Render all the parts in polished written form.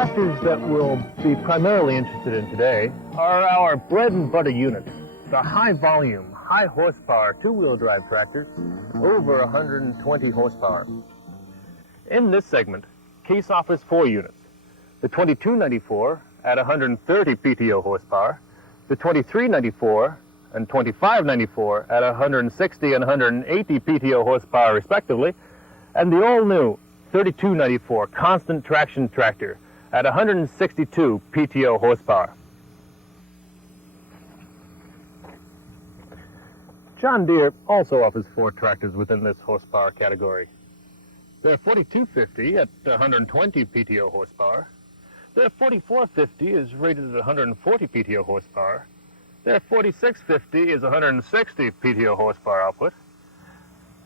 tractors that we'll be primarily interested in today are our bread and butter units, the high volume, high horsepower two-wheel drive tractors, over 120 horsepower. In this segment, Case offers 4 units, the 2294 at 130 PTO horsepower, the 2394 and 2594 at 160 and 180 PTO horsepower respectively, and the all-new 3294 constant traction tractor at 162 PTO horsepower. John Deere also offers 4 tractors within this horsepower category. Their 4250 at 120 PTO horsepower. Their 4450 is rated at 140 PTO horsepower. Their 4650 is 160 PTO horsepower output.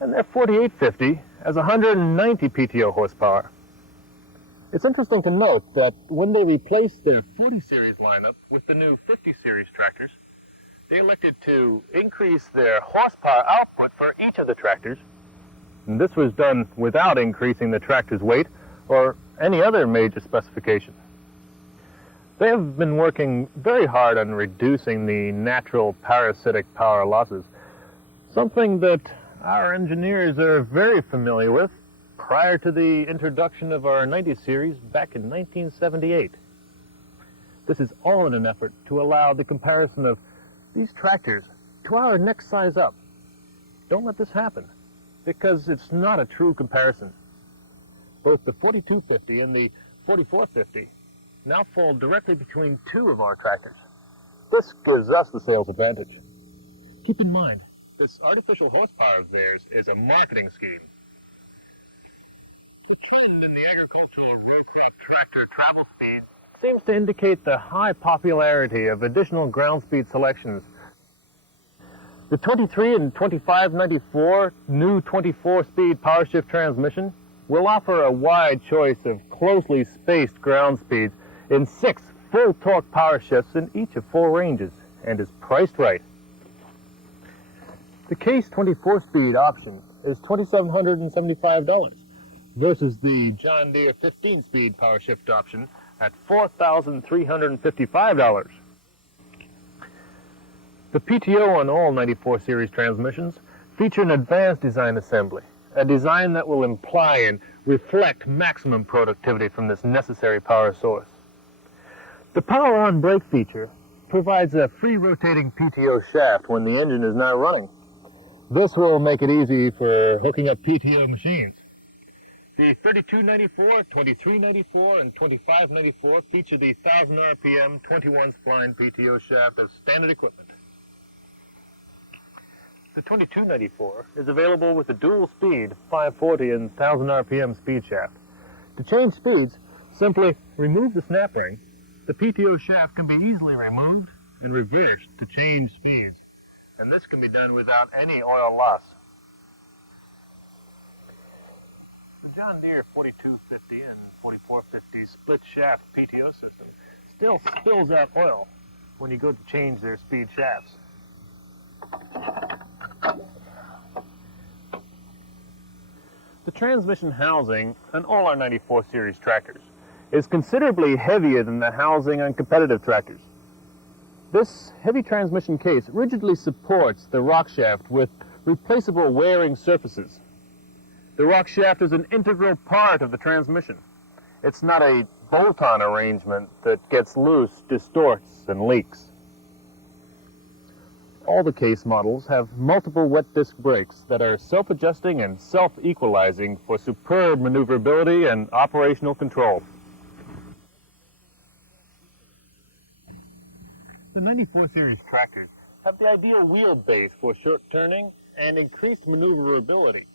And their 4850 has 190 PTO horsepower. It's interesting to note that when they replaced their 40 series lineup with the new 50 series tractors, they elected to increase their horsepower output for each of the tractors. And this was done without increasing the tractor's weight or any other major specification. They have been working very hard on reducing the natural parasitic power losses, something that our engineers are very familiar with prior to the introduction of our 90 series back in 1978. This is all in an effort to allow the comparison of these tractors to our next size up. Don't let this happen, because it's not a true comparison. Both the 4250 and the 4450 now fall directly between 2 of our tractors. This gives us the sales advantage. Keep in mind, this artificial horsepower of theirs is a marketing scheme. The trend in the agricultural row crop tractor travel speed seems to indicate the high popularity of additional ground speed selections. The 23 and 2594 new 24-speed PowerShift transmission will offer a wide choice of closely spaced ground speeds in 6 full torque power shifts in each of 4 ranges, and is priced right. The Case 24-speed option is $2,775 versus the John Deere 15-speed PowerShift option at $4,355. The PTO on all 94 series transmissions feature an advanced design assembly, a design that will imply and reflect maximum productivity from this necessary power source. The power on brake feature provides a free rotating PTO shaft when the engine is not running. This will make it easy for hooking up PTO machines. The 3294, 2394, and 2594 feature the 1000 RPM 21-spline PTO shaft as standard equipment. The 2294 is available with a dual-speed 540 and 1000 RPM speed shaft. To change speeds, simply remove the snap ring. The PTO shaft can be easily removed and reversed to change speeds, and this can be done without any oil loss. The John Deere 4250 and 4450 split shaft PTO system still spills out oil when you go to change their speed shafts. The transmission housing on all our 94 series tractors is considerably heavier than the housing on competitive tractors. This heavy transmission case rigidly supports the rock shaft with replaceable wearing surfaces. The rock shaft is an integral part of the transmission. It's not a bolt-on arrangement that gets loose, distorts, and leaks. All the case models have multiple wet disc brakes that are self-adjusting and self-equalizing for superb maneuverability and operational control. The 94 series tractors have the ideal wheelbase for short turning and increased maneuverability.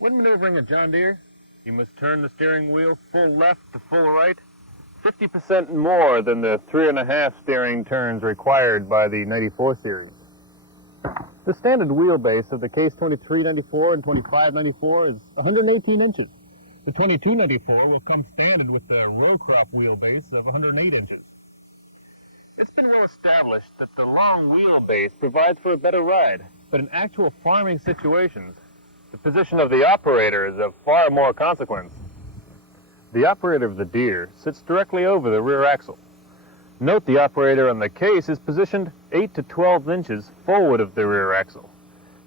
When maneuvering a John Deere, you must turn the steering wheel full left to full right, 50% more than the 3.5 steering turns required by the 94 series. The standard wheelbase of the Case 2394 and 2594 is 118 inches. The 2294 will come standard with the row crop wheelbase of 108 inches. It's been well established that the long wheelbase provides for a better ride, but in actual farming situations, the position of the operator is of far more consequence. the operator of the Deere sits directly over the rear axle. Note the operator on the case is positioned 8 to 12 inches forward of the rear axle.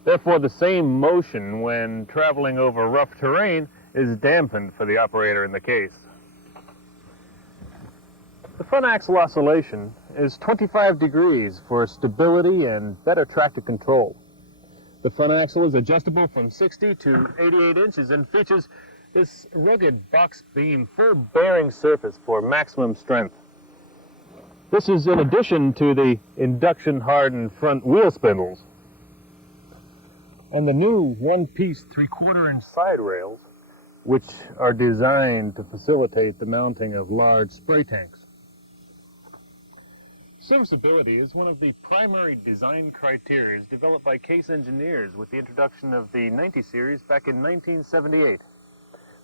Therefore, the same motion when traveling over rough terrain is dampened for the operator in the case. The front axle oscillation is 25 degrees for stability and better tractor control. The front axle is adjustable from 60 to 88 inches and features this rugged box beam full bearing surface for maximum strength. This is in addition to the induction hardened front wheel spindles and the new one-piece 3/4 inch side rails, which are designed to facilitate the mounting of large spray tanks. Serviceability is one of the primary design criteria developed by Case engineers with the introduction of the 90 series back in 1978,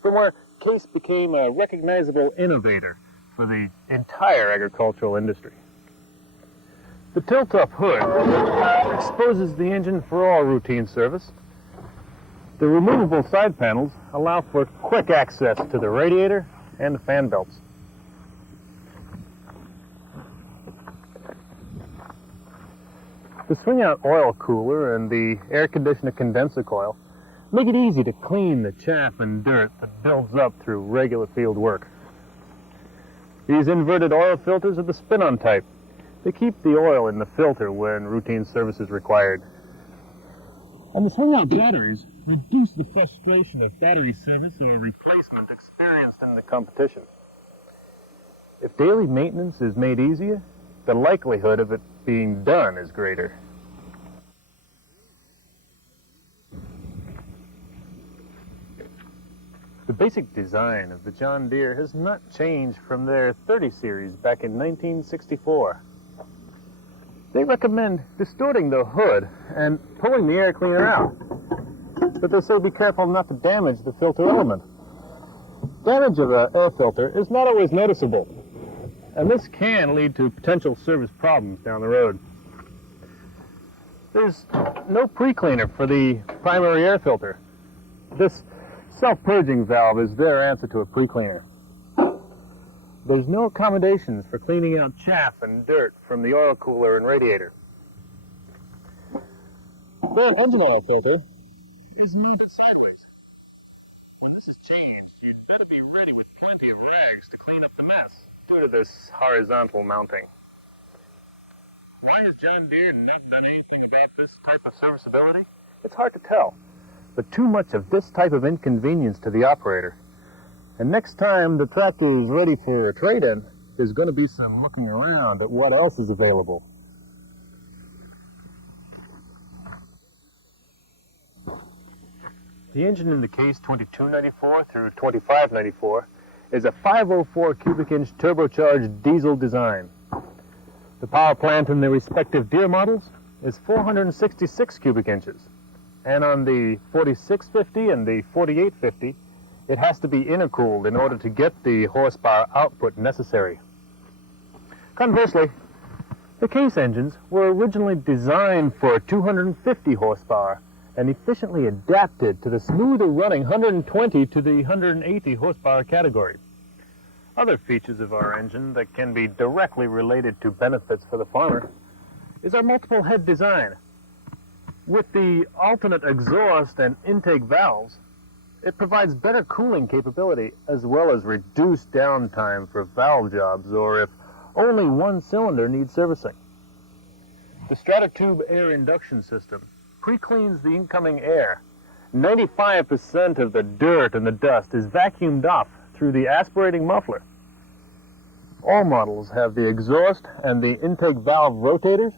from where Case became a recognizable innovator for the entire agricultural industry. The tilt-up hood exposes the engine for all routine service. The removable side panels allow for quick access to the radiator and the fan belts. The swing-out oil cooler and the air conditioner condenser coil make it easy to clean the chaff and dirt that builds up through regular field work. These inverted oil filters are the spin-on type. They keep the oil in the filter when routine service is required. And the swing-out batteries reduce the frustration of battery service or replacement experienced in the competition. If daily maintenance is made easier, the likelihood of it being done is greater. The basic design of the John Deere has not changed from their 30 series back in 1964. They recommend distorting the hood and pulling the air cleaner out, but they say be careful not to damage the filter element. Damage of the air filter is not always noticeable, and this can lead to potential service problems down the road. There's no pre-cleaner for the primary air filter. This self-purging valve is their answer to a pre-cleaner. There's no accommodations for cleaning out chaff and dirt from the oil cooler and radiator. The engine oil filter is mounted sideways. When this is changed, you'd better be ready with plenty of rags to clean up the mess due to this horizontal mounting. Why has John Deere not done anything about this type of serviceability? It's hard to tell, but too much of this type of inconvenience to the operator. And next time the tractor is ready for a trade-in, there's going to be some looking around at what else is available. The engine in the Case 2294 through 2594 is a 504 cubic inch turbocharged diesel design. The power plant in the respective Deere models is 466 cubic inches. And on the 4650 and the 4850, it has to be intercooled in order to get the horsepower output necessary. Conversely, the Case engines were originally designed for 250 horsepower and efficiently adapted to the smoother running 120 to the 180 horsepower category. Other features of our engine that can be directly related to benefits for the farmer is our multiple head design. With the alternate exhaust and intake valves, it provides better cooling capability as well as reduced downtime for valve jobs or if only one cylinder needs servicing. The Stratotube air induction system pre-cleans the incoming air. 95% of the dirt and the dust is vacuumed off through the aspirating muffler. All models have the exhaust and the intake valve rotators,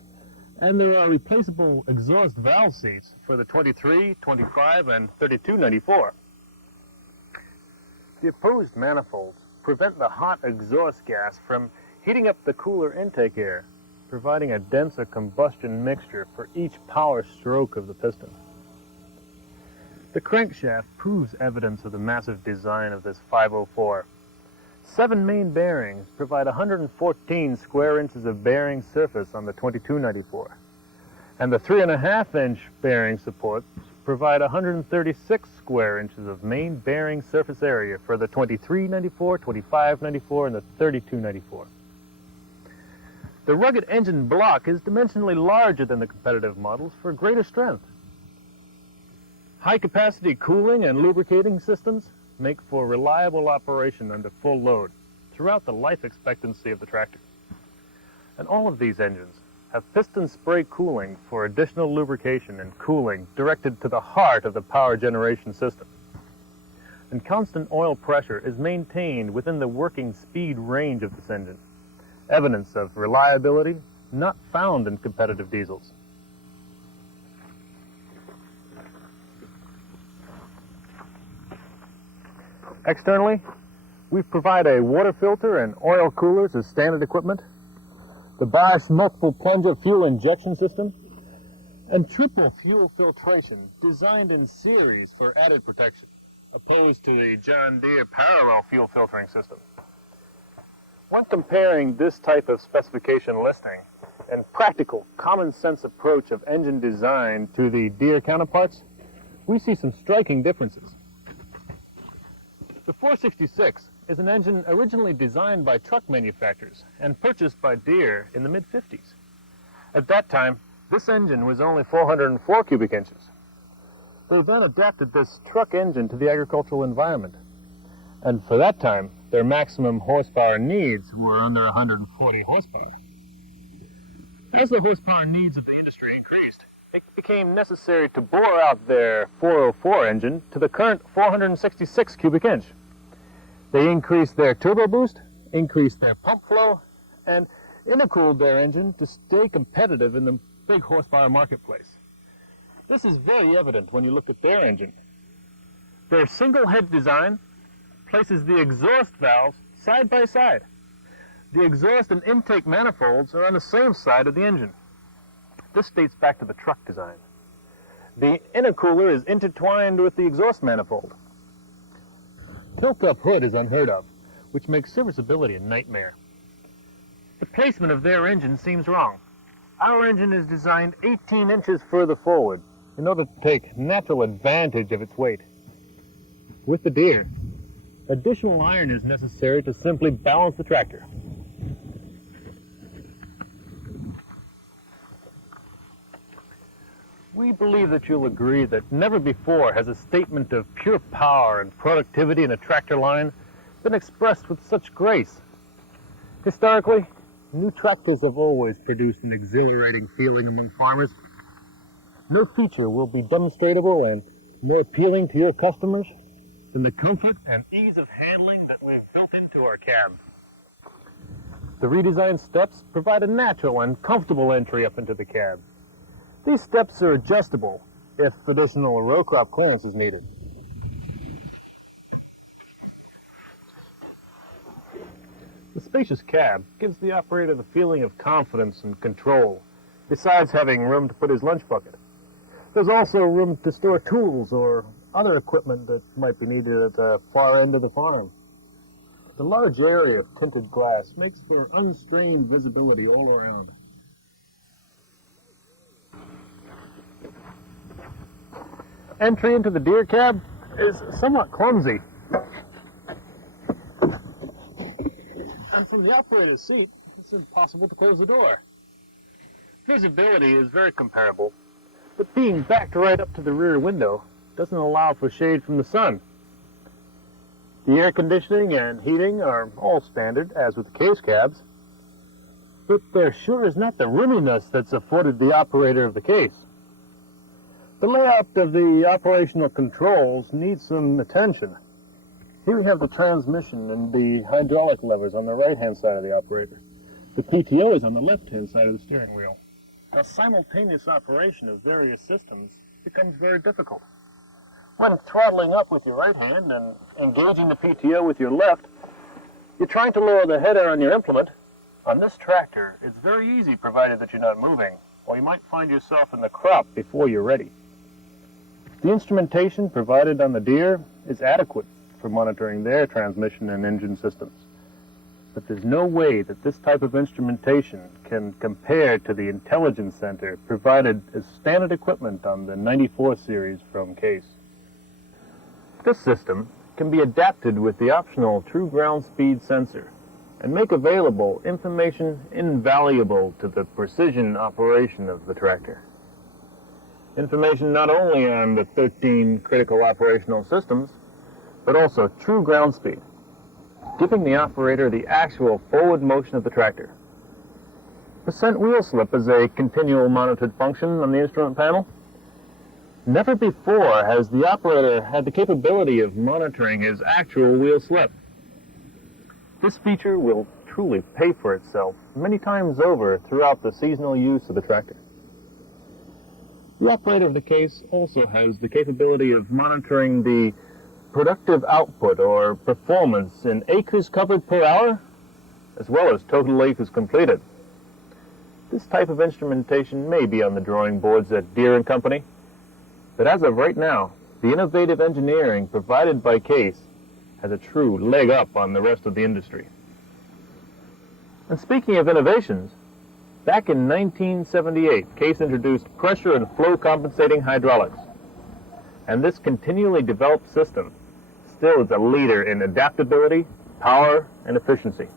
and there are replaceable exhaust valve seats for the 23, 25, and 3294. The opposed manifolds prevent the hot exhaust gas from heating up the cooler intake air, providing a denser combustion mixture for each power stroke of the piston. The crankshaft proves evidence of the massive design of this 504. 7 main bearings provide 114 square inches of bearing surface on the 2294, and the 3.5-inch bearing support provide 136 square inches of main bearing surface area for the 2394, 2594, and the 3294. The rugged engine block is dimensionally larger than the competitive models for greater strength. High-capacity cooling and lubricating systems make for reliable operation under full load throughout the life expectancy of the tractor. And all of these engines have piston spray cooling for additional lubrication and cooling directed to the heart of the power generation system. And constant oil pressure is maintained within the working speed range of this engine, evidence of reliability not found in competitive diesels. Externally, we provide a water filter and oil coolers as standard equipment, the Bosch multiple plunger fuel injection system, and triple fuel filtration designed in series for added protection, opposed to the John Deere parallel fuel filtering system. When comparing this type of specification listing and practical, common sense approach of engine design to the Deere counterparts, we see some striking differences. The 466 is an engine originally designed by truck manufacturers and purchased by Deere in the mid-50s. At that time, this engine was only 404 cubic inches. They then adapted this truck engine to the agricultural environment, and for that time, their maximum horsepower needs were under 140 horsepower. As the horsepower needs of the industry increased, it became necessary to bore out their 404 engine to the current 466 cubic inch. They increased their turbo boost, increased their pump flow, and intercooled their engine to stay competitive in the big horsepower marketplace. This is very evident when you look at their engine. Their single head design places the exhaust valves side by side. The exhaust and intake manifolds are on the same side of the engine. This dates back to the truck design. The intercooler is intertwined with the exhaust manifold. Tilt-up hood is unheard of, which makes serviceability a nightmare. The placement of their engine seems wrong. Our engine is designed 18 inches further forward in order to take natural advantage of its weight. With the Deere, additional iron is necessary to simply balance the tractor. We believe that you'll agree that never before has a statement of pure power and productivity in a tractor line been expressed with such grace. Historically, new tractors have always produced an exhilarating feeling among farmers. No feature will be demonstrable and more appealing to your customers than the comfort and ease of handling that we've built into our cab. The redesigned steps provide a natural and comfortable entry up into the cab. These steps are adjustable if additional row crop clearance is needed. The spacious cab gives the operator the feeling of confidence and control, besides having room to put his lunch bucket. There's also room to store tools or other equipment that might be needed at the far end of the farm. The large area of tinted glass makes for unstrained visibility all around. Entry into the Deere cab is somewhat clumsy. And from the operator's seat, it's impossible to close the door. Visibility is very comparable, but being backed right up to the rear window doesn't allow for shade from the sun. The air conditioning and heating are all standard, as with the case cabs, but there sure is not the roominess that's afforded the operator of the case. The layout of the operational controls needs some attention. Here we have the transmission and the hydraulic levers on the right-hand side of the operator. The PTO is on the left-hand side of the steering wheel. A simultaneous operation of various systems becomes very difficult. When throttling up with your right hand and engaging the PTO with your left, you're trying to lower the header on your implement. On this tractor, it's very easy provided that you're not moving, or you might find yourself in the crop before you're ready. The instrumentation provided on the Deere is adequate for monitoring their transmission and engine systems. But there's no way that this type of instrumentation can compare to the intelligence center provided as standard equipment on the 94 series from Case. This system can be adapted with the optional true ground speed sensor and make available information invaluable to the precision operation of the tractor. Information not only on the 13 critical operational systems, but also true ground speed, giving the operator the actual forward motion of the tractor. Percent wheel slip is a continual monitored function on the instrument panel. Never before has the operator had the capability of monitoring his actual wheel slip. This feature will truly pay for itself many times over throughout the seasonal use of the tractor. The operator of the Case also has the capability of monitoring the productive output or performance in acres covered per hour, as well as total acres completed. This type of instrumentation may be on the drawing boards at Deere & Company, but as of right now, the innovative engineering provided by Case has a true leg up on the rest of the industry. And speaking of innovations, back in 1978, Case introduced pressure and flow compensating hydraulics. And this continually developed system still is a leader in adaptability, power, and efficiency.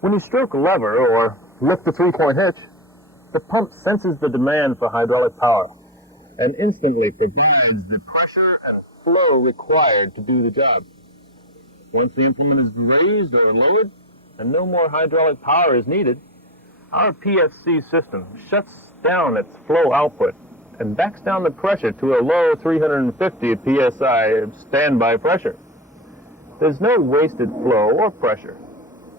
When you stroke a lever or lift a three-point hitch, the pump senses the demand for hydraulic power and instantly provides the pressure and flow required to do the job. Once the implement is raised or lowered and no more hydraulic power is needed, our PFC system shuts down its flow output and backs down the pressure to a low 350 psi standby pressure. There's no wasted flow or pressure,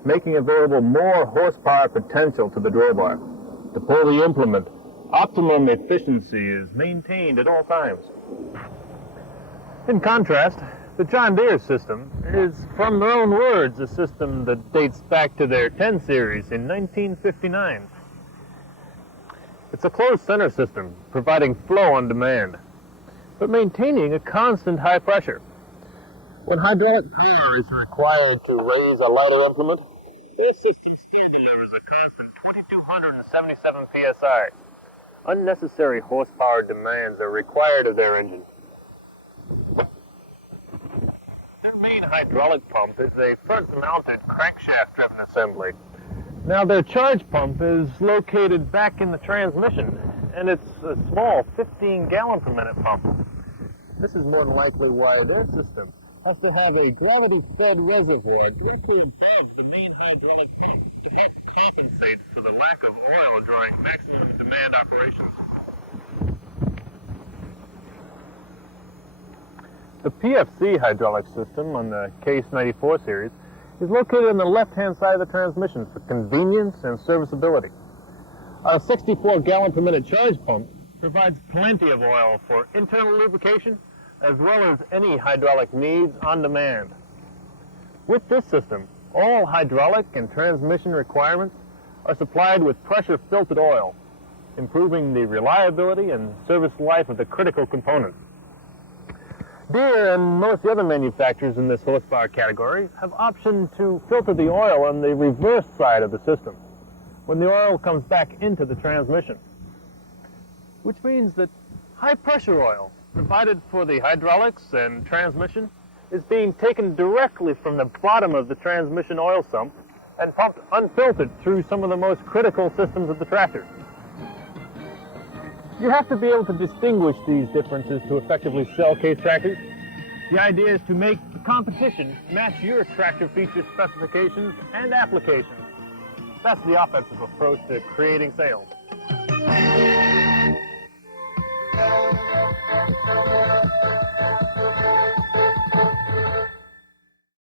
making available more horsepower potential to the drawbar. To pull the implement, optimum efficiency is maintained at all times. In contrast, the John Deere system is, from their own words, a system that dates back to their 10 series in 1959. It's a closed center system, providing flow on demand, but maintaining a constant high pressure. When hydraulic power is required to raise a lighter implement, this system still delivers a constant 2,277 psi. Unnecessary horsepower demands are required of their engine. Their main hydraulic pump is a front-mounted crankshaft-driven assembly. Now, their charge pump is located back in the transmission, and it's a small 15-gallon-per-minute pump. This is more than likely why their system has to have a gravity-fed reservoir directly above the main hydraulic pump to help compensate for the lack of oil during maximum demand operations. The PFC hydraulic system on the Case 94 series is located on the left-hand side of the transmission for convenience and serviceability. Our 64-gallon-per-minute charge pump provides plenty of oil for internal lubrication as well as any hydraulic needs on demand. With this system, all hydraulic and transmission requirements are supplied with pressure-filtered oil, improving the reliability and service life of the critical components. Deere and most of the other manufacturers in this horsepower category have option to filter the oil on the reverse side of the system when the oil comes back into the transmission, which means that high-pressure oil provided for the hydraulics and transmission is being taken directly from the bottom of the transmission oil sump and pumped unfiltered through some of the most critical systems of the tractor. You have to be able to distinguish these differences to effectively sell Case tractors. The idea is to make the competition match your tractor feature specifications and applications. That's the offensive approach to creating sales.